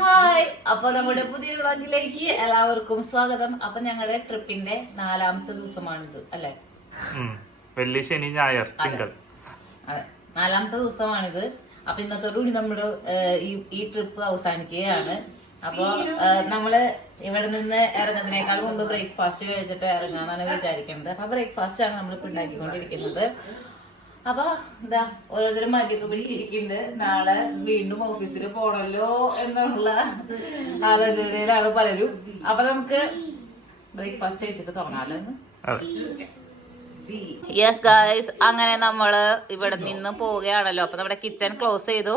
Hi, അപ്പൊ നമ്മുടെ പുതിയ വ്ളോഗിലേക്ക് എല്ലാവർക്കും സ്വാഗതം. അപ്പൊ ഞങ്ങളുടെ ട്രിപ്പിന്റെ 4ാമത്തെ ദിവസമാണിത് അല്ലെ? വെള്ളി ശനി ഞായർ തിങ്കൾ. അതെ, 4ാമത്തെ ദിവസമാണിത്. അപ്പൊ ഇന്നത്തോടുകൂടി നമ്മുടെ ഈ ട്രിപ്പ് അവസാനിക്കുകയാണ്. അപ്പൊ നമ്മള് ഇവിടെ നിന്ന് ഇറങ്ങുന്നതിനേക്കാൾ മുമ്പ് ബ്രേക്ക്ഫാസ്റ്റ് കഴിച്ചിട്ട് ഇറങ്ങാന്നാണ് വിചാരിക്കുന്നത്. അപ്പൊ ബ്രേക്ക്ഫാസ്റ്റ് ആണ് നമ്മളിപ്പോ ഉണ്ടാക്കിക്കൊണ്ടിരിക്കുന്നത്. അപ്പൊ എന്താ ഓരോരുത്തരും മടിയൊക്കെ പിടിച്ചിരിക്കുന്നുണ്ട്. നാളെ വീണ്ടും ഓഫീസിൽ പോണല്ലോ എന്നുള്ള ആലോചനയിലാണ് പലരും. അപ്പൊ നമുക്ക് ബ്രേക്ക്ഫാസ്റ്റ് കഴിച്ചിട്ട് തുടങ്ങാമല്ലോ എന്ന്. യെസ് ഗായ്സ്, അങ്ങനെ നമ്മള് ഇവിടെ നിന്ന് പോവുകയാണല്ലോ. അപ്പൊ നമ്മുടെ കിച്ചൺ ക്ലോസ് ചെയ്തു.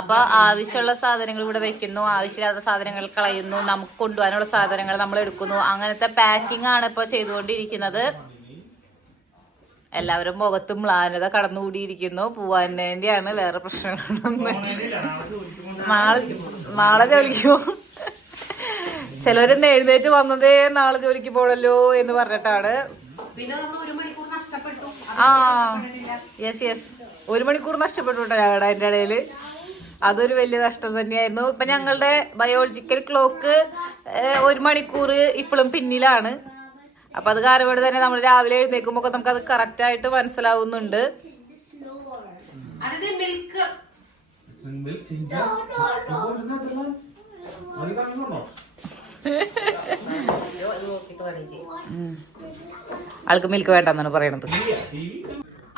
അപ്പൊ ആവശ്യമുള്ള സാധനങ്ങൾ ഇവിടെ വെക്കുന്നു, ആവശ്യമില്ലാത്ത സാധനങ്ങൾ കളയുന്നു, നമുക്ക് കൊണ്ടുപോകാനുള്ള സാധനങ്ങൾ നമ്മൾ എടുക്കുന്നു. അങ്ങനത്തെ പാക്കിംഗ് ആണ് ഇപ്പൊ ചെയ്തുകൊണ്ടിരിക്കുന്നത്. എല്ലാവരും മുഖത്തും മ്ലാനത കടന്നുകൂടിയിരിക്കുന്നു. പോവാൻ്റെയാണ്, വേറെ പ്രശ്നങ്ങളൊന്നും. നാളെ ജോലിക്ക് പോകും. ചിലവരെന്ന് എഴുന്നേറ്റ് വന്നതേ നാളെ ജോലിക്ക് പോകണല്ലോ എന്ന് പറഞ്ഞിട്ടാണ്. യെസ് 1 മണിക്കൂർ നഷ്ടപ്പെട്ടു ഞങ്ങളുടെ അതിന്റെ ഇടയില്. അതൊരു വലിയ നഷ്ടം തന്നെയായിരുന്നു. ഇപ്പൊ ഞങ്ങളുടെ ബയോളജിക്കൽ ക്ലോക്ക് 1 മണിക്കൂർ ഇപ്പോഴും പിന്നിലാണ്. അപ്പൊ അത് കാരണം കൊണ്ട് തന്നെ നമ്മൾ രാവിലെ എഴുന്നേക്കുമ്പോ നമുക്ക് അത് കറക്റ്റ് ആയിട്ട് മനസ്സിലാവുന്നുണ്ട്. ആൾക്ക് മിൽക്ക് വേണ്ടെന്നാണ് പറയണത്.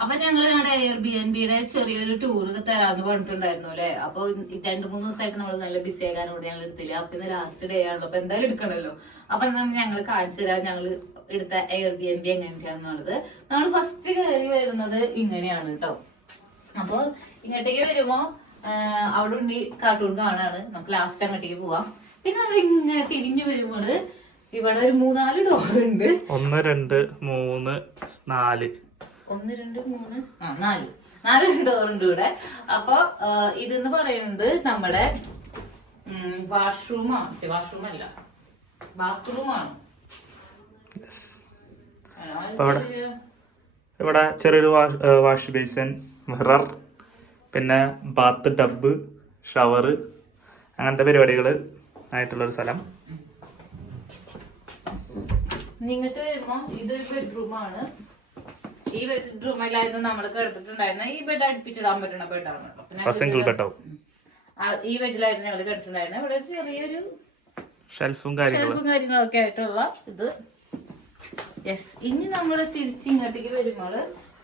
അപ്പൊ ഞങ്ങളുടെ എയർബിഎൻബിയുടെ ചെറിയൊരു ടൂർ തരാന്ന് പറഞ്ഞിട്ടുണ്ടായിരുന്നു അല്ലെ. അപ്പൊ 2-3 ദിവസമായിട്ട് നമ്മൾ നല്ല ബിസി ആകാനോട് ഞങ്ങൾ എടുത്തില്ല. അപ്പൊ ഇന്ന് ലാസ്റ്റ് ഡേ ആണല്ലോ, അപ്പൊ എന്തായാലും എടുക്കണല്ലോ. അപ്പൊ ഞങ്ങൾ കാണിച്ചു തരാം ഞങ്ങൾ എടുത്ത എയർബിഎൻബി എങ്ങനെയാണെന്നുള്ളത്. നമ്മൾ ഫസ്റ്റ് കയറി വരുന്നത് ഇങ്ങനെയാണ് കേട്ടോ. അപ്പൊ ഇങ്ങോട്ടേക്ക് വരുമ്പോ അവിടെ ഉണ്ണി കാർട്ടൂൺ കാണാണ്. നമുക്ക് ലാസ്റ്റ് അങ്ങോട്ടേക്ക് പോവാം. പിന്നെ നമ്മൾ ഇങ്ങനെ തിരിഞ്ഞു വരുമ്പോൾ ഇവിടെ ഒരു 3-4 ഡോറുണ്ട്. 1 2 3 4 1 2 3 4 ഡോറുണ്ട് ഇവിടെ. അപ്പൊ ഇതെന്ന് പറയുന്നത് നമ്മുടെ വാഷ്റൂമല്ല, ബാത്റൂമാണ്. ഇവിടെ ചെറിയൊരു വാഷ് ബേസിൻ, മിറർ, പിന്നെ ബാത്ത് ടബ്, ഷവർ, അങ്ങനത്തെ പരിപാടികൾ ആയിട്ടുള്ളൊരു സ്ഥലം. നിങ്ങട്ട് വരുമ്പോ ഇതൊരു ബെഡ്റൂമാണ്. ഈ ബെഡ്റൂമിലായിരുന്നു നമ്മൾ കിടത്തിട്ടുണ്ടായിരുന്നത്. ഈ ബെഡ് അടുപ്പിച്ചിടാൻ പറ്റുന്ന ബെഡാണ്. സിംഗിൾ ബെഡാവും. ഈ ബെഡിലായിരുന്നു ഞങ്ങൾ കിടത്തിട്ടുണ്ടായിരുന്നത്. ഇവിടെ ചെറിയൊരു ഷെൽഫും കാര്യങ്ങളൊക്കെ ആയിട്ടുള്ള ഇത്. യെസ്, ഇനി നമ്മൾ തിരിച്ച് ഇങ്ങോട്ടേക്ക് വരുമ്പോൾ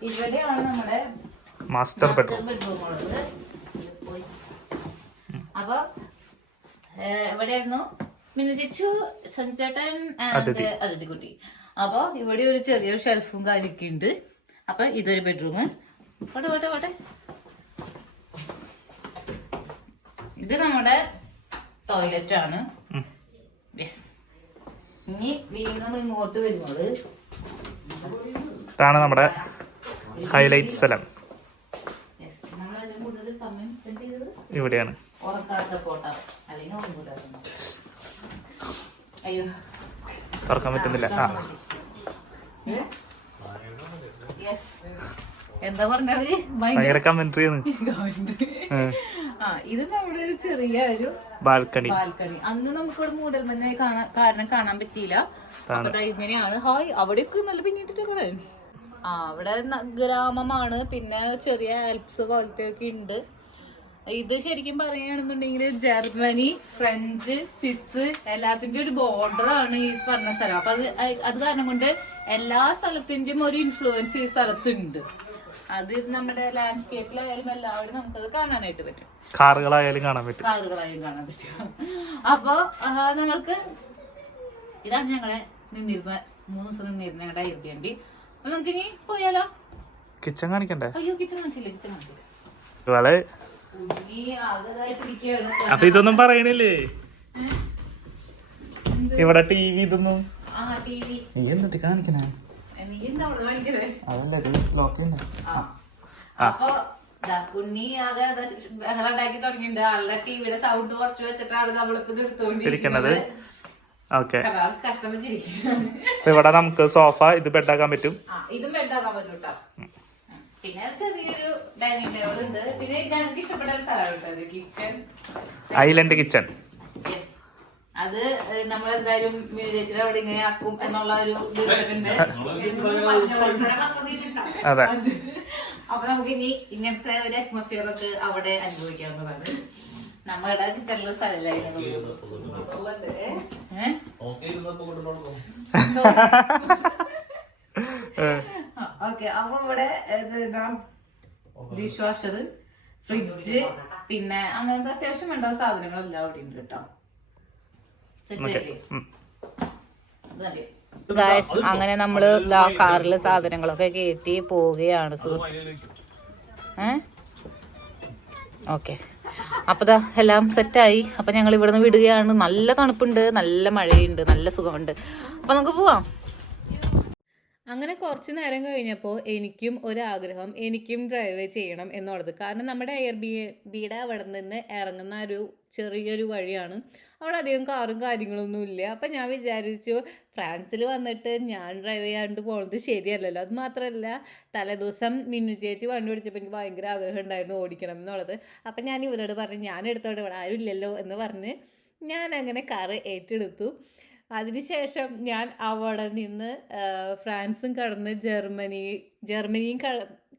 ഇവിടെയാണ് നമ്മുടെ മാസ്റ്റർ ബെഡ്റൂം ഉള്ളത്. അപ്പൊ എവിടെയായിരുന്നു മിനുചേച്ചു, സഞ്ജേട്ടൻ, അതിഥിക്കുട്ടി. അപ്പൊ ഇവിടെ ഒരു ചെറിയൊരു ഷെൽഫും കാര്യമൊക്കെ ഉണ്ട്. അപ്പൊ ഇതൊരു ബെഡ്റൂം. പോട്ടെ ഇത് നമ്മുടെ ടോയ്ലറ്റ് ആണ്. യെസ്, ഇനി വീണ്ടും ഇങ്ങോട്ട് വരുന്നത് ഇതാണ് നമ്മുടെ ഹൈലൈറ്റ് സ്ഥലം. നമ്മളതിന് കൂടുതൽ സമയം സ്പെൻഡ് ചെയ്തത് ഇവിടെയാണ്. ഉറക്കാത്ത കോട്ട അല്ലെങ്കിൽ ഒന്നുകൂടായിരുന്നു. അയ്യോ, തുറക്കാൻ പറ്റുന്നില്ല. എന്താ പറഞ്ഞവര് ഭയങ്കര കമന്ററി. ഇത് നമ്മുടെ ഒരു ചെറിയ ഒരു ബാൽക്കണി. അന്ന് നമുക്ക് ഇവിടെ മൂടൽ മഞ്ഞ കാരണം കാണാൻ പറ്റിയില്ല. അപ്പൊ ഇങ്ങനെയാണ്. ഹായ്, അവിടെയൊക്കെ നല്ല പിന്നിട്ടിട്ടൊക്കെ. അവിടെ ഗ്രാമമാണ്. പിന്നെ ചെറിയ ആൽപ്സ് പോലത്തെ ഒക്കെ ഉണ്ട്. ഇത് ശരിക്കും പറയുകയാണെന്നുണ്ടെങ്കിൽ ജർമ്മനി, ഫ്രഞ്ച്, സ്വിസ് എല്ലാത്തിന്റെയും ഒരു ബോർഡർ ആണ് ഈ പറഞ്ഞ സ്ഥലം. അപ്പൊ അത് കാരണം കൊണ്ട് എല്ലാ സ്ഥലത്തിന്റെയും ഒരു ഇൻഫ്ലുവൻസ് ഈ സ്ഥലത്തുണ്ട്. അത് നമ്മുടെ ലാൻഡ്സ്കേപ്പിലായാലും എല്ലാവരും നമുക്കത് കാണാനായിട്ട് പറ്റും. കാറുകളായാലും കാണാൻ പറ്റും. അപ്പൊ നമ്മൾക്ക് ഇതാണ് ഞങ്ങളെ നിന്നിരുന്ന 3 ദിവസം നിന്നിരുന്ന ഞങ്ങളുടെ എയർബിഎൻബി. അപ്പൊ നമുക്ക് ഇനി പോയാലോ? കിച്ചൺ കാണിക്കണ്ടേ? അയ്യോ, കിച്ചൺ കാണിച്ചില്ല. അപ്പൊ ഇതൊന്നും പറയണില്ലേ ഇവിടെ? ടി വി ഇതൊന്നും നീ എന്തൊക്കെ കാണിക്കണേ? അതല്ല, ഇത് ലോക്കുണ്ട്. അപ്പൊ ഉണ്ണി ആകെ ബഹളുണ്ടാക്കി തുടങ്ങിയിട്ടുണ്ട്. ആളുടെ ടിവിയുടെ സൗണ്ട് കുറച്ച് വെച്ചിട്ടാണ് നമ്മളിപ്പോ എടുത്തോണ്ടിരിക്കുന്നത്. ഇവിടെ നമുക്ക് സോഫ, ഇത് ബെഡാക്കാൻ പറ്റും. ഇതും ബെഡാക്കാൻ പറ്റും കേട്ടോ. പിന്നെ ചെറിയൊരു ഡൈനിങ് ടേബിൾ ഉണ്ട്. പിന്നെ ഞങ്ങൾക്ക് ഇഷ്ടപ്പെട്ട ഒരു സ്ഥലമുണ്ട്, കിച്ചൺ, ഐലൻഡ് കിച്ചൺ. അത് നമ്മളെന്തായാലും ചേച്ചിയുടെ അവിടെ ഇങ്ങനെ ആക്കും എന്നുള്ള ഒരു ഇതുണ്ട്. അതെ, അപ്പൊ നമുക്ക് ഇനി ഇങ്ങനത്തെ ഒരു അറ്റ്മോസ്ഫിയർ ഒക്കെ അവിടെ അനുഭവിക്കാവുന്നതാണ്. നമ്മളുടെ കിച്ചണിലെ സ്ഥലമായിരുന്നു. ഓക്കെ, അപ്പൊ ഇവിടെ ഡിഷ് വാഷർ, ഫ്രിഡ്ജ്, പിന്നെ അങ്ങനത്തെ അത്യാവശ്യം വേണ്ട സാധനങ്ങളെല്ലാം അവിടെ ഉണ്ട് കേട്ടോ. അങ്ങനെ നമ്മള് കാറില് സാധനങ്ങളൊക്കെ കയറ്റി പോവുകയാണ് ഓക്കെ. അപ്പൊ എല്ലാം സെറ്റായി. അപ്പൊ ഞങ്ങൾ ഇവിടുന്ന് വിടുകയാണ്. നല്ല തണുപ്പുണ്ട്, നല്ല മഴയുണ്ട്, നല്ല സുഖമുണ്ട്. അപ്പൊ നമുക്ക് പോവാം. അങ്ങനെ കുറച്ച് നേരം കഴിഞ്ഞപ്പോൾ എനിക്കും ഒരാഗ്രഹം, എനിക്കും ഡ്രൈവ് ചെയ്യണം എന്നുള്ളത്. കാരണം നമ്മുടെ എയർബിയുടെ അവിടെ നിന്ന് ഇറങ്ങുന്ന ഒരു ചെറിയൊരു വഴിയാണ്. അവിടെ അധികം കാറും കാര്യങ്ങളൊന്നും ഇല്ല. അപ്പം ഞാൻ വിചാരിച്ചു ഫ്രാൻസിൽ വന്നിട്ട് ഞാൻ ഡ്രൈവ് ചെയ്യാണ്ട് പോകുന്നത് ശരിയല്ലല്ലോ. അത് മാത്രമല്ല തലേദിവസം മിന്നു ചേച്ചി വണ്ടി ഓടിച്ചപ്പോൾ എനിക്ക് ഭയങ്കര ആഗ്രഹം ഉണ്ടായിരുന്നു ഓടിക്കണം എന്നുള്ളത്. അപ്പം ഞാൻ ഇവരോട് പറഞ്ഞു ഞാൻ എടുത്തോടെ ഇവിടെ ആരും ഇല്ലല്ലോ എന്ന് പറഞ്ഞ് ഞാൻ അങ്ങനെ കാറ് ഏറ്റെടുത്തു. അതിനുശേഷം ഞാൻ അവിടെ നിന്ന് ഫ്രാൻസും കടന്ന് ജർമ്മനിയും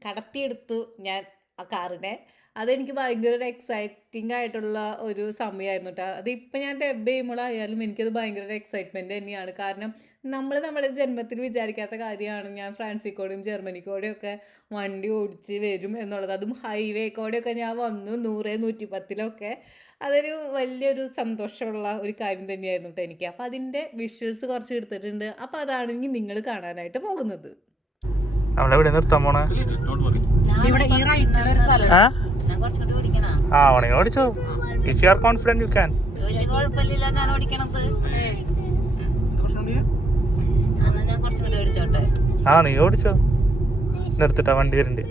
കടത്തിയെടുത്തു ഞാൻ ആ കാറിനെ. അതെനിക്ക് ഭയങ്കര ഒരു എക്സൈറ്റിംഗ് ആയിട്ടുള്ള ഒരു സമയമായിരുന്നു കേട്ടോ. അതിപ്പോൾ ഞാൻ ഡബ് ചെയ്യുമ്പോഴായാലും എനിക്കത് ഭയങ്കര ഒരു എക്സൈറ്റ്മെൻറ്റ് തന്നെയാണ്. കാരണം നമ്മുടെ ജന്മത്തിൽ വിചാരിക്കാത്ത കാര്യമാണ് ഞാൻ ഫ്രാൻസിൽ ജർമ്മനിക്കൂടെയും ഒക്കെ വണ്ടി ഓടിച്ച് വരും എന്നുള്ളത്. അതും ഹൈവേ കൂടെയൊക്കെ ഞാൻ വന്നു 100-110 അതൊരു വലിയൊരു സന്തോഷമുള്ള ഒരു കാര്യം തന്നെയായിരുന്നു കേട്ടോ എനിക്ക്. അപ്പോൾ അതിൻ്റെ വിഷ്വൽസ് കുറച്ച് എടുത്തിട്ടുണ്ട്. അപ്പോൾ അതാണ് ഇനി നിങ്ങൾ കാണാനായിട്ട് പോകുന്നത്. നീ ഓടിച്ചോ, നിർത്തിട്ടാ വണ്ടി വരുന്നുണ്ട്.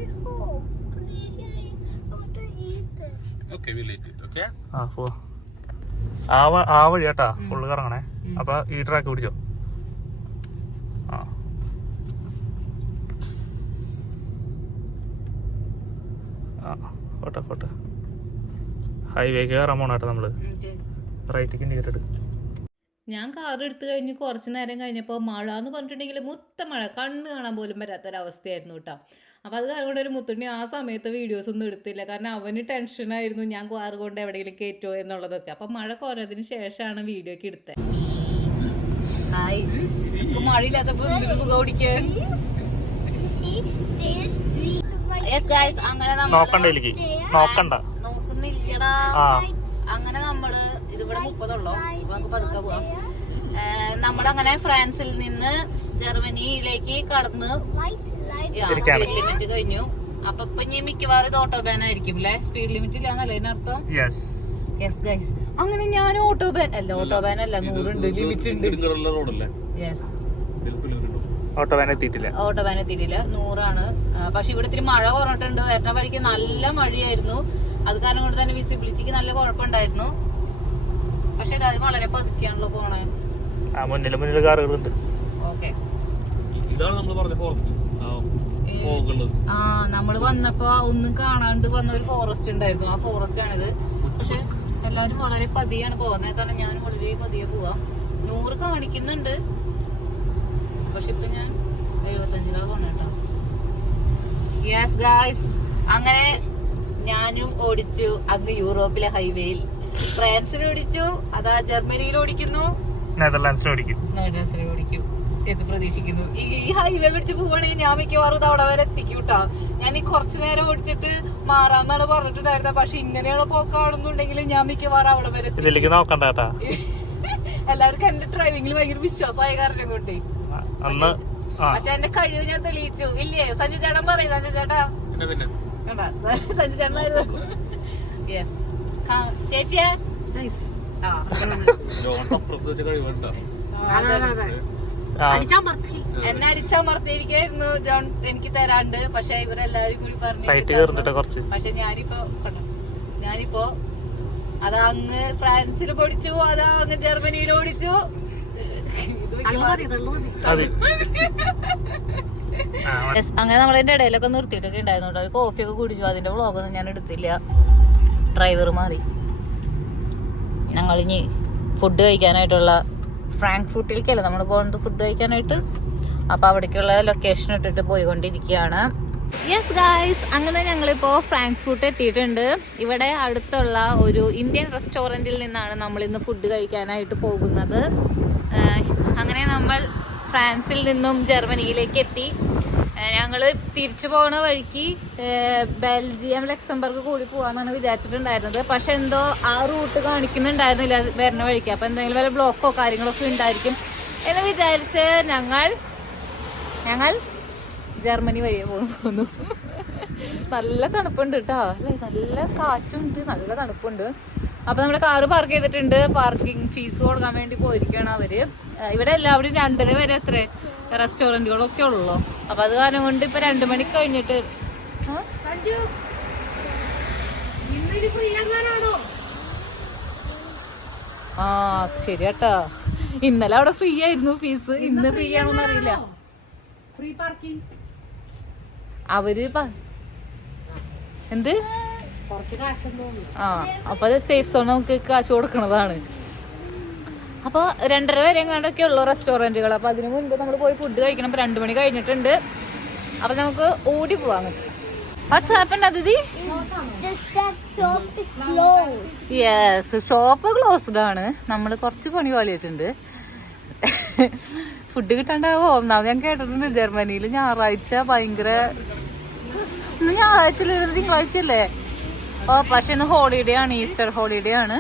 ആ വഴി കേട്ടാ ഫുള്ള് കറങ്ങണേ. അപ്പൊ ഈ ട്രാക്ക് പിടിച്ചോ. പോട്ടെ ഹൈവേക്ക് കയറാൻ പോണേട്ടാ നമ്മള്. റൈറ്റിക്ക് ഇൻഡിക്കേറ്റർ. ഞാൻ കാർ എടുത്തു കഴിഞ്ഞ് കുറച്ച് നേരം കഴിഞ്ഞപ്പോൾ മഴ എന്ന് പറഞ്ഞിട്ടുണ്ടെങ്കിൽ മഴ കണ്ണ് കാണാൻ പോലും പറ്റാത്തൊരവസ്ഥയായിരുന്നു കേട്ടോ. അപ്പോൾ അത് കാരണം ഒരു മുത്തുണ്ണി ആ സമയത്ത് വീഡിയോസ് ഒന്നും എടുത്തില്ല. കാരണം അവന് ടെൻഷനായിരുന്നു ഞാൻ കാർ കൊണ്ട് എവിടെയെങ്കിലും കയറ്റുമോ എന്നുള്ളതൊക്കെ. അപ്പം മഴ കുറഞ്ഞതിന് ശേഷമാണ് വീഡിയോ ഒക്കെ എടുത്തത്. മഴയില്ലാത്തപ്പോൾ സുഖം ഓടിക്കാൻ. അങ്ങനെ നോക്കുന്നില്ലടാ. അങ്ങനെ നമ്മള് ഇതിവിടെ 30 ഉള്ളോ, നമുക്ക് പതുക്കെ പോവാം. നമ്മളങ്ങനെ ഫ്രാൻസിൽ നിന്ന് ജർമ്മനിയിലേക്ക് കടന്ന് ലിമിറ്റ് കഴിഞ്ഞു. അപ്പൊ ഇപ്പൊ ഇനി മിക്കവാറും ഇത് ഓട്ടോ ബാൻ ആയിരിക്കും അല്ലെ. സ്പീഡ് ലിമിറ്റ് ഇല്ലാന്നല്ലേ ഇതിനർത്ഥം? യെസ് ഗൈസ്, അങ്ങനെ ഞാൻ ഓട്ടോ ബാൻ അല്ല 100 ഉണ്ട്, ലിമിറ്റ് ഉണ്ട്. യെസ്, ഓട്ടോ ബാൻ എത്തിയിട്ടില്ല 100 പക്ഷെ ഇവിടെ ഇത്തിരി മഴ കുറഞ്ഞിട്ടുണ്ട്. വരുന്ന വഴിക്ക് നല്ല മഴയായിരുന്നു. അത് കാരണം കൊണ്ട് തന്നെ വിസിബിലിറ്റിക്ക് നല്ല കുഴപ്പമുണ്ടായിരുന്നു. പക്ഷെ എല്ലാവരും വളരെ പതുക്കെയാണല്ലോ പോണേ. മുന്നിൽ കാറുകളുണ്ട്. ഓക്കെ, ഇതാണ് നമ്മൾ പറഞ്ഞ ഫോറസ്റ്റ്. നമ്മള് വന്നപ്പോ ഒന്നും കാണാണ്ട് വന്ന ഒരു ഫോറസ്റ്റ് ഉണ്ടായിരുന്നു. ആ ഫോറസ്റ്റ് ആണിത്. പക്ഷെ എല്ലാരും വളരെ പതിയാണ് പോകുന്നത്. കാരണം ഞാൻ വളരെ പതിയെ പോവാം. 100 കാണിക്കുന്നുണ്ട്, പക്ഷെ ഇപ്പൊ ഞാൻ 75 പോണേട്ടോ. യെസ് ഗായ്സ്, അങ്ങനെ ഞാനും ഓടിച്ചു അങ്ങ് യൂറോപ്പിലെ ഹൈവേയിൽ. ഫ്രാൻസിൽ ഓടിച്ചു, അതാ ജർമ്മനിയിൽ ഓടിക്കുന്നു, നെതർലാൻഡ്സിൽ ഓടിക്കും എന്ന് പ്രതീക്ഷിക്കുന്നു. ഈ ഹൈവേ പിടിച്ച് പോവാണെങ്കിൽ ഞാൻ മിക്കവാറും ഇത് അവിടെ വരെ എത്തിക്കും കേട്ടോ. ഞാൻ ഈ കുറച്ചു നേരം ഓടിച്ചിട്ട് മാറാന്നാണ് പറഞ്ഞിട്ടുണ്ടായിരുന്നത്. പക്ഷെ ഇങ്ങനെയുള്ള പോക്കാണെന്നുണ്ടെങ്കിൽ ഞാൻ മിക്കവാറും അവിടെ വരെ എല്ലാവർക്കും എന്റെ ഡ്രൈവിംഗിൽ ഭയങ്കര വിശ്വാസമായ കാരണം കൊണ്ട്. പക്ഷെ എന്റെ കഴിവ് ഞാൻ തെളിയിച്ചു ഇല്ലേ? സഞ്ജയ് ചേട്ടൻ പറയും. സഞ്ജയ് ചേട്ടാ സഞ്ജയ് ചേട്ടനായിരുന്നു. യെസ് ചേച്ചിയെ എന്നെ അടിച്ചമർത്തിയിരിക്കായിരുന്നു ജോൺ എനിക്ക് തരാണ്ട്. പക്ഷെ ഇവരെല്ലാരും കൂടി പറഞ്ഞു. പക്ഷെ ഞാനിപ്പോ അതാ അങ്ങ് ഫ്രാൻസിൽ പൊടിച്ചു, അതാ അങ്ങ് ജർമ്മനിയിൽ ഓടിച്ചു. അങ്ങനെ നമ്മളതിന്റെ ഇടയിലൊക്കെ നിർത്തിയിട്ടൊക്കെ ഉണ്ടായിരുന്നു. ഒരു കോഫിയൊക്കെ കുടിച്ചു. അതിന്റെ വ്ളോഗൊന്നും ഞാൻ എടുത്തില്ല. ഡ്രൈവർ മാറി. ഞങ്ങളിനി ഫുഡ് കഴിക്കാനായിട്ടുള്ള ഫ്രാങ്ക്ഫർട്ടിലേക്കല്ലേ നമ്മൾ പോകുന്നത് ഫുഡ് കഴിക്കാനായിട്ട്. അപ്പോൾ അവിടേക്കുള്ള ലൊക്കേഷൻ ഇട്ടിട്ട് പോയിക്കൊണ്ടിരിക്കുകയാണ്. യെസ് ഗായ്സ്, അങ്ങനെ ഞങ്ങളിപ്പോൾ ഫ്രാങ്ക്ഫർട്ട് എത്തിയിട്ടുണ്ട്. ഇവിടെ അടുത്തുള്ള ഒരു ഇന്ത്യൻ റെസ്റ്റോറൻറ്റിൽ നിന്നാണ് നമ്മൾ ഇന്ന് ഫുഡ് കഴിക്കാനായിട്ട് പോകുന്നത്. അങ്ങനെ നമ്മൾ ഫ്രാൻസിൽ നിന്നും ജർമ്മനിയിലേക്ക് എത്തി. ഞങ്ങൾ തിരിച്ചു പോകുന്ന വഴിക്ക് ബെൽജിയം ലക്സംബർഗ് കൂടി പോകാമെന്നാണ് വിചാരിച്ചിട്ടുണ്ടായിരുന്നത്. പക്ഷെ എന്തോ ആ റൂട്ട് കാണിക്കുന്നുണ്ടായിരുന്നില്ല വരുന്ന വഴിക്ക്. അപ്പോൾ എന്തെങ്കിലും വല്ല ബ്ലോക്കോ കാര്യങ്ങളൊക്കെ ഉണ്ടായിരിക്കും എന്ന് വിചാരിച്ച് ഞങ്ങൾ ജർമ്മനി വഴിയെ പോകുന്നു. നല്ല തണുപ്പുണ്ട് കേട്ടോ, അല്ലേ? നല്ല കാറ്റുണ്ട്, നല്ല തണുപ്പുണ്ട്. അപ്പോൾ നമ്മുടെ കാറ് പാർക്ക് ചെയ്തിട്ടുണ്ട്. പാർക്കിംഗ് ഫീസ് കൊടുക്കാൻ വേണ്ടി പോയിരിക്കുകയാണ് അവര്. ഇവിടെ എല്ലാവരും 2:30 വരെ എത്ര റെസ്റ്റോറൻറ്റുകളൊക്കെ ഉള്ളൂ. അപ്പോൾ അത് കാരണം കൊണ്ട് ഇപ്പം 2 മണി കഴിഞ്ഞിട്ട് ആ ശരി കേട്ടോ, ഇന്നലെ അവിടെ ഫ്രീ ആയിരുന്നു ഫീസ്, ഇന്ന് ഫ്രീ ആണോന്ന് അറിയില്ല. അവര് എന്ത് ആ അപ്പൊ അത് സേഫ് സോൺ നമുക്ക് കാശ് കൊടുക്കണതാണ്. അപ്പൊ 2:30 വരെ എങ്ങാണ്ടൊക്കെ ഉള്ളു റെസ്റ്റോറൻറ്റുകൾ. അപ്പൊ അതിന് മുൻപ് നമ്മൾ പോയി ഫുഡ് കഴിക്കണം. ഇപ്പൊ 2 മണി കഴിഞ്ഞിട്ടുണ്ട്. അപ്പൊ നമുക്ക് ഓടി പോവാൻ. യെസ്, ഷോപ്പ് ക്ലോസ്ഡ് ആണ്. നമ്മള് കുറച്ച് പണി പാളിയിട്ടുണ്ട്. ഫുഡ് കിട്ടാണ്ടാവോ? ഒന്നാമത് ഞാൻ കേട്ടിട്ടുണ്ട് ജർമ്മനിയിൽ ഞായറാഴ്ച ഭയങ്കര, ഇന്ന് ഞായറാഴ്ച തിങ്കളാഴ്ച അല്ലേ? ഓ പക്ഷെ ഇന്ന് ഹോളിഡേ ആണ്, ഈസ്റ്റർ ഹോളിഡേ ആണ്.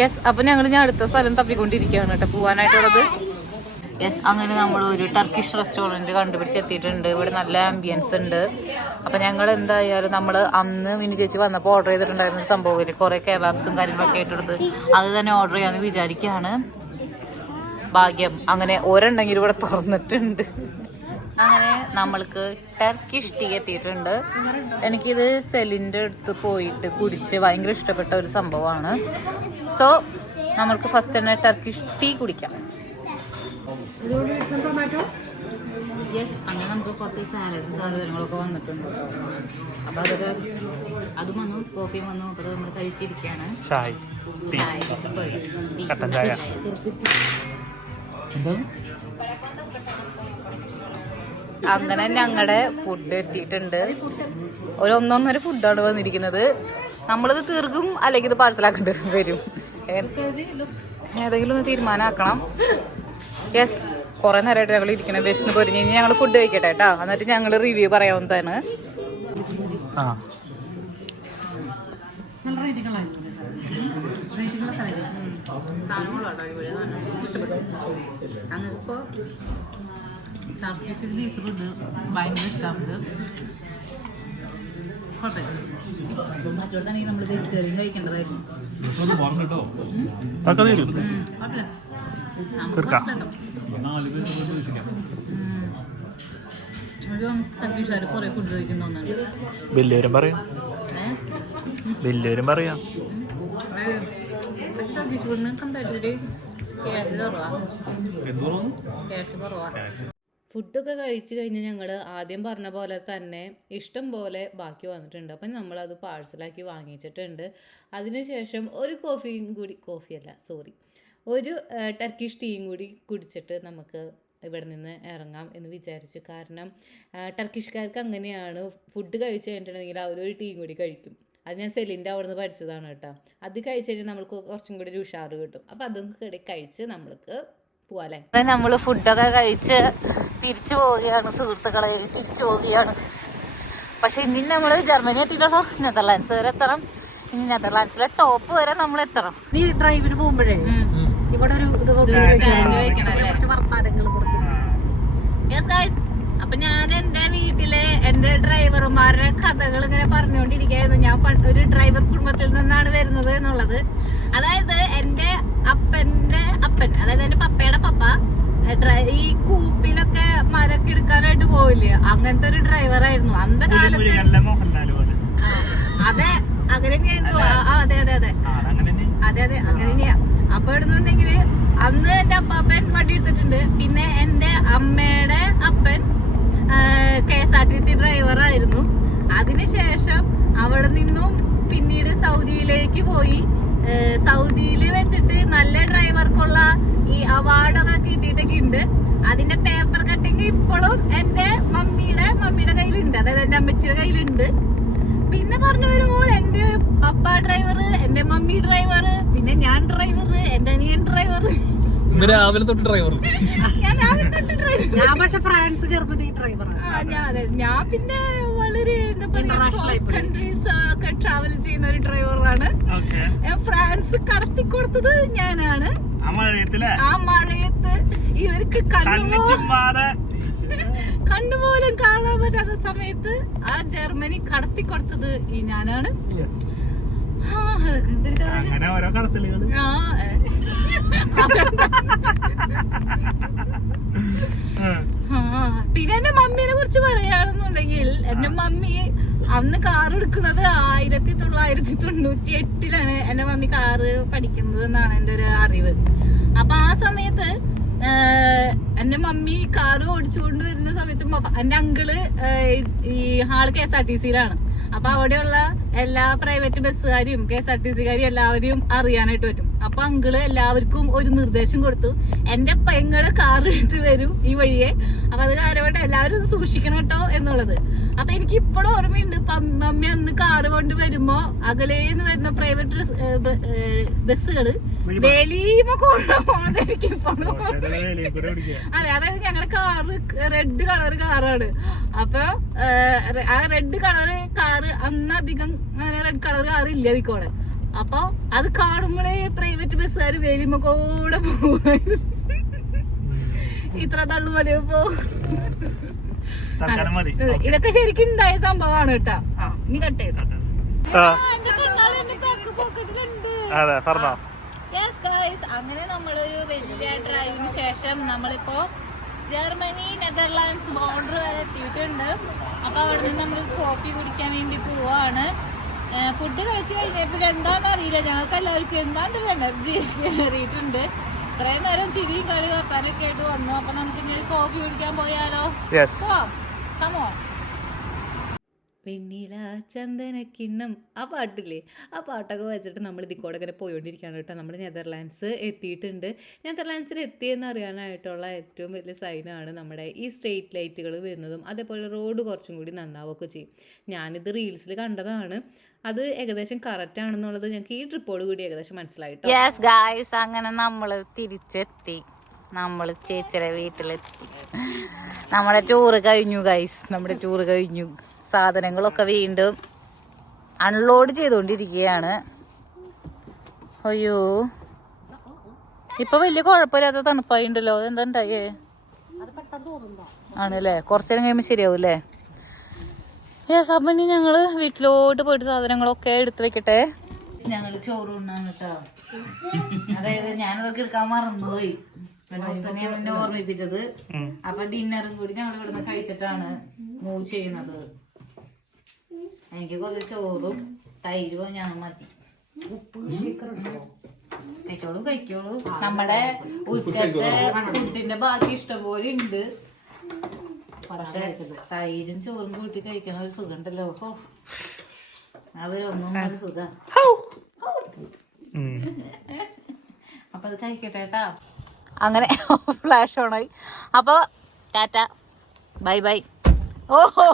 യെസ്, അപ്പൊ ഞങ്ങൾ ഞാൻ അടുത്ത സ്ഥലം തപ്പിക്കൊണ്ടിരിക്കുകയാണ് കേട്ടോ പോവാനായിട്ടുള്ളത്. യെസ്, അങ്ങനെ നമ്മൾ ഒരു ടർക്കിഷ് റെസ്റ്റോറൻറ്റ് കണ്ടുപിടിച്ചെത്തിയിട്ടുണ്ട്. ഇവിടെ നല്ല ആംബിയൻസ് ഉണ്ട്. അപ്പം ഞങ്ങൾ എന്തായാലും നമ്മൾ അന്ന് മിനി ചേച്ചി വന്നപ്പോൾ ഓർഡർ ചെയ്തിട്ടുണ്ടായിരുന്ന സംഭവമില്ല, കുറേ കെബാബ്സും കാര്യങ്ങളൊക്കെ ആയിട്ടെടുത്ത് അത് തന്നെ ഓർഡർ ചെയ്യാമെന്ന് വിചാരിക്കുകയാണ്. ഭാഗ്യം അങ്ങനെ ഒരെണ്ണെങ്കിലും ഇവിടെ തുറന്നിട്ടുണ്ട്. അങ്ങനെ നമ്മൾക്ക് ടർക്കിഷ് ടീ എത്തിയിട്ടുണ്ട്. എനിക്കിത് സെലിൻ്റെ അടുത്ത് പോയിട്ട് കുടിച്ച് ഭയങ്കര ഇഷ്ടപ്പെട്ട ഒരു സംഭവമാണ്. സോ നമ്മൾക്ക് ഫസ്റ്റ് തന്നെ ടർക്കിഷ് ടീ കുടിക്കാം. യെസ്, അങ്ങനെ നമുക്ക് കുറച്ച് സാധനങ്ങളൊക്കെ വന്നിട്ടുണ്ട്. അപ്പോൾ അതൊക്കെ അതും വന്നു, കോഫിയും വന്നു. അപ്പോൾ അത് നമ്മൾ കഴിച്ചിരിക്കുകയാണ്. ചായ അങ്ങനെ ഞങ്ങളുടെ ഫുഡ് എത്തിയിട്ടുണ്ട്. ഒരു 1.5 ഫുഡാണ് വന്നിരിക്കുന്നത്. നമ്മളിത് തീർക്കും, അല്ലെങ്കിൽ ഇത് പാഴ്സലാക്കേണ്ടി വരും. ഏതെങ്കിലും ഒന്ന് തീരുമാനമാക്കണം. യെസ്, കുറെ നേരമായിട്ട് ഞങ്ങൾ ഇരിക്കണം. വിശന്ന് പൊരിഞ്ഞ് കഴിഞ്ഞാൽ ഞങ്ങൾ ഫുഡ് കഴിക്കട്ടെ കേട്ടോ, എന്നിട്ട് ഞങ്ങൾ റിവ്യൂ പറയാവുന്നതാണ്. ഫുഡ് ഭയങ്കര ഇഷ്ടമാണ്. മറ്റോടത്താണെങ്കിൽ നമ്മൾ വെജിറ്റേറിയൻ കഴിക്കേണ്ടതായിരുന്നു. കുറെ ഫുഡ് കഴിക്കുന്നൊന്നാണ്. വലിയവരും പറയാം, വലിയവരും പറയാം. ഫുഡൊക്കെ കഴിച്ച് കഴിഞ്ഞ് ഞങ്ങൾ ആദ്യം പറഞ്ഞ പോലെ തന്നെ ഇഷ്ടം പോലെ ബാക്കി വന്നിട്ടുണ്ട്. അപ്പം നമ്മളത് പാഴ്സലാക്കി വാങ്ങിച്ചിട്ടുണ്ട്. അതിനുശേഷം ഒരു ഒരു ടർക്കിഷ് ടീയും കൂടി കുടിച്ചിട്ട് നമുക്ക് ഇവിടെ നിന്ന് ഇറങ്ങാം എന്ന് വിചാരിച്ചു. കാരണം ടർക്കിഷ്കാർക്ക് അങ്ങനെയാണ്, ഫുഡ് കഴിച്ച് കഴിഞ്ഞിട്ടുണ്ടെങ്കിൽ അവരൊരു ടീയും കൂടി കഴിക്കും. അത് ഞാൻ സെലിൻ്റെ അവിടെ നിന്ന് പഠിച്ചതാണ് കേട്ടോ. അത് കഴിച്ച് കഴിഞ്ഞാൽ നമ്മൾക്ക് കുറച്ചും കൂടി ഒരു ഉഷാറ് കിട്ടും. അപ്പം അതും കൂടി കഴിച്ച് നമ്മൾക്ക് പോവാല്ലേ. നമ്മൾ ഫുഡൊക്കെ കഴിച്ച് തിരിച്ചു പോവുകയാണ് സുഹൃത്തുക്കളെ, തിരിച്ചു പോവുകയാണ്. പക്ഷെ ഇനി നമ്മൾ ജർമ്മനി എത്തിയിട്ടുള്ളൂ, നെതർലാൻഡ്സ് വരെ എത്തണം. ഇനി നെതർലാൻഡ്സിലെ ടോപ്പ് വരെ നമ്മൾ എത്തണം. നീ ഡ്രൈവിന് പോകുമ്പോഴേ ഇവിടെ ഒരു അപ്പൊ ഞാൻ എന്റെ വീട്ടിലെ എന്റെ ഡ്രൈവർമാരുടെ കഥകൾ ഇങ്ങനെ പറഞ്ഞുകൊണ്ടിരിക്കുകയായിരുന്നു. ഞാൻ ഒരു ഡ്രൈവർ കുടുംബത്തിൽ നിന്നാണ് വരുന്നത് എന്നുള്ളത്. അതായത് എന്റെ അപ്പന്റെ അപ്പൻ, അതായത് എന്റെ പപ്പയുടെ പപ്പ ഈ കൂപ്പിലൊക്കെ മരൊക്കെ എടുക്കാനായിട്ട് പോവില്ലേ, അങ്ങനത്തെ ഒരു ഡ്രൈവറായിരുന്നു അന്നത്തെ കാലത്ത്. അതെ, അങ്ങനെ തന്നെയായിരുന്നു. അതെ അതെ അതെ അതെ അതെ അങ്ങനെ തന്നെയാ. അപ്പൊ ഇടുന്നുണ്ടെങ്കില് അന്ന് എന്റെ അപ്പാപ്പൻ വണ്ടി എടുത്തിട്ടുണ്ട്. പിന്നെ എന്റെ അമ്മയുടെ അപ്പൻ ഡ്രൈവറായിരുന്നു. അതിനുശേഷം അവിടെ നിന്നും പിന്നീട് സൗദിയിലേക്ക് പോയി. സൗദിയിൽ വെച്ചിട്ട് നല്ല ഡ്രൈവർക്കുള്ള ഈ അവാർഡൊക്കെ കിട്ടിയിട്ടൊക്കെ ഉണ്ട്. അതിന്റെ പേപ്പർ കട്ടിങ് ഇപ്പോഴും എന്റെ മമ്മിയുടെ കയ്യിലുണ്ട്, അതായത് എന്റെ അമ്മച്ചിയുടെ കയ്യിലുണ്ട്. പിന്നെ പറഞ്ഞു വരുമ്പോൾ എന്റെ പപ്പ ഡ്രൈവർ, എന്റെ മമ്മി ഡ്രൈവർ, പിന്നെ ഞാൻ ഡ്രൈവർ, എന്റെ അനിയൻ ഡ്രൈവർ. രാവിലെ തൊട്ട് ഡ്രൈവർ. ഞാൻ രാവിലെ തൊട്ട് ഡ്രൈവർ. ഞാൻ പക്ഷെ ഫ്രാൻസ് ജർമ്മനി ഡ്രൈവറാണ്. ഞാൻ പിന്നെ വളരെ എന്താ പറയാ കൺട്രീസ് ഒക്കെ ട്രാവൽ ചെയ്യുന്ന ഒരു ഡ്രൈവറാണ്. ഫ്രാൻസ് കടത്തി കൊടുത്തത് ഞാനാണ്. ആ മഴയത്ത് ഇവർക്ക് കണ്ണുപോലും കാണാൻ പറ്റാത്ത സമയത്ത് ആ ജർമ്മനി കടത്തി കൊടുത്തത് ഈ ഞാനാണ്. പിന്നെ എന്റെ മമ്മീനെ കുറിച്ച് പറയുകയാണെന്നുണ്ടെങ്കിൽ എന്റെ മമ്മി അന്ന് കാർ എടുക്കുന്നത് 1998 എന്റെ മമ്മി കാറ് പഠിക്കുന്നത് എന്നാണ് എന്റെ ഒരു അറിവ്. അപ്പൊ ആ സമയത്ത് എന്റെ മമ്മി കാറ് ഓടിച്ചുകൊണ്ട് വരുന്ന സമയത്ത് എന്റെ അങ്കിള് ഈ ആള് KSRTC-യിലാണ്. അപ്പൊ അവിടെയുള്ള എല്ലാ പ്രൈവറ്റ് ബസ്സുകാരും KSRTC-കാരും എല്ലാവരെയും അറിയാനായിട്ട് പറ്റും. അപ്പൊ അങ്കിള് എല്ലാവർക്കും ഒരു നിർദ്ദേശം കൊടുത്തു, എന്റെ പെങ്ങള് കാർ എടുത്ത് വരും ഈ വഴിയെ, അപ്പൊ അത് കാര്യമായിട്ട് എല്ലാവരും സൂക്ഷിക്കണം കേട്ടോ എന്നുള്ളത്. അപ്പൊ എനിക്ക് ഇപ്പോഴും ഓർമ്മയുണ്ട്, മമ്മി അന്ന് കാറ് കൊണ്ട് വരുമ്പോ അകലേന്ന് വരുന്ന പ്രൈവറ്റ് ബസ്സുകള് വേലിയുമ്പോ കൊണ്ടുപോകുന്നത് എനിക്ക് ഇപ്പോഴും. അതെ, അതായത് ഞങ്ങളുടെ കാറ് റെഡ് കളർ കാറാണ്. അപ്പൊ ആ റെഡ് കളർ കാറ് അന്നധികം റെഡ് കളർ കാറ് ഇല്ല അതിക്കോടെ. അപ്പൊ അത് കാണുമ്പോഴേ പ്രൈവറ്റ് ബസ്സുകാര് വേലിയുമ്പോ കൂടെ പോകുമായിരുന്നു. ഇത്ര തള്ളുമതി പോ. ഇതൊക്കെ ശരിക്കും ഉണ്ടായ സംഭവമാണ് കേട്ടാ. ഇനി കട്ട് ചെയ്തു. അങ്ങനെ നമ്മളൊരു വലിയ ഡ്രൈവിന് ശേഷം നമ്മളിപ്പോ ജർമ്മനി നെതർലാൻഡ്സ് ബോർഡർ വരെ എത്തിയിട്ടുണ്ട്. അപ്പൊ അവിടെ നിന്ന് നമ്മൾ കോഫി കുടിക്കാൻ വേണ്ടി പോവാണ്. ഫുഡ് കഴിച്ചു കഴിഞ്ഞപ്പോൾ എന്താണെന്ന് അറിയില്ല, ഞങ്ങൾക്ക് എല്ലാവർക്കും എന്താണ്ട് എനർജി കയറിയിട്ടുണ്ട്. ഇത്രയും നേരം ചിരിയും കളി വർത്താനൊക്കെ ആയിട്ട് വന്നു. അപ്പൊ നമുക്ക് ഇനി കോഫി കുടിക്കാൻ പോയാലോ? കമോ. വെണ്ണില ചന്ദനക്കിണ്ണം, ആ പാട്ടില്ലേ, ആ പാട്ടൊക്കെ വെച്ചിട്ട് നമ്മൾ ഇതിക്കൂടെ ഇങ്ങനെ പോയിക്കൊണ്ടിരിക്കുകയാണ് കേട്ടോ. നമ്മൾ നെതർലാൻഡ്സ് എത്തിയിട്ടുണ്ട്. നെതർലാൻഡ്സിൽ എത്തിയെന്ന് അറിയാനായിട്ടുള്ള ഏറ്റവും വലിയ സൈനാണ് നമ്മുടെ ഈ സ്ട്രീറ്റ് ലൈറ്റുകൾ വരുന്നതും അതേപോലെ റോഡ് കുറച്ചും കൂടി നന്നാവുകയൊക്കെ ചെയ്യും. ഞാനിത് റീൽസിൽ കണ്ടതാണ്. അത് ഏകദേശം കറക്റ്റ് ആണെന്നുള്ളത് ഞങ്ങൾക്ക് ഈ ട്രിപ്പോട് കൂടി ഏകദേശം മനസ്സിലായിട്ടോ. യെസ് ഗായ്സ്, അങ്ങനെ നമ്മൾ തിരിച്ചെത്തി. നമ്മൾ ചേച്ചിയുടെ വീട്ടിലെത്തി. നമ്മുടെ ടൂറ് കഴിഞ്ഞു ഗൈസ്, നമ്മുടെ ടൂറ് കഴിഞ്ഞു. സാധനങ്ങളൊക്കെ വീണ്ടും അൺലോഡ് ചെയ്തുകൊണ്ടിരിക്കുകയാണ്. അയ്യോ, ഇപ്പൊ വലിയ കുഴപ്പമില്ലാത്ത തണുപ്പായി ഉണ്ടല്ലോ. എന്താ ഉണ്ടായേ? ആണല്ലേ, കുറച്ചേരം കഴിയുമ്പോൾ ശരിയാവൂല്ലേ? യെസ്, അപ്പം ഇനി ഞങ്ങള് വീട്ടിലോട്ട് പോയിട്ട് സാധനങ്ങളൊക്കെ എടുത്തു വെക്കട്ടെ. ഞങ്ങള് ചോറ് ഉണ്ണാണ് കേട്ടോ. അതായത് ഞാനതൊക്കെ എടുക്കാൻ മറന്നുപോയി, എന്നെ ഓർമ്മിപ്പിച്ചത്. അപ്പൊ ഡിന്നറും കൂടി ഞങ്ങൾ ഇവിടുന്ന് കഴിച്ചിട്ടാണ് മൂവ് ചെയ്യുന്നത്. എനിക്ക് കുറച്ച് ചോറും തൈരും ഞാൻ മതി. കഴിച്ചോളൂ. നമ്മുടെ ഉച്ചത്തെ ഫുഡിന്റെ ബാക്കി ഇഷ്ടംപോലെ ഉണ്ട്. പക്ഷെ തൈരും ചോറും കൂട്ടി കഴിക്കുന്ന ഒരു സുഖം ഉണ്ടല്ലോ. അവരൊന്നും ഒരു സുഖം. അപ്പൊ അത് കഴിക്കട്ടെ കേട്ടാ. അങ്ങനെ ഫ്ലാഷ് ഓണായി. അപ്പൊ ടാറ്റ, ബൈ ബൈ. ഓഹോ,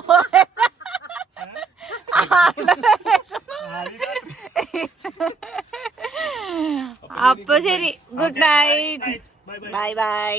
അപ്പൊ ശരി, ഗുഡ് നൈറ്റ്, ബൈ ബൈ.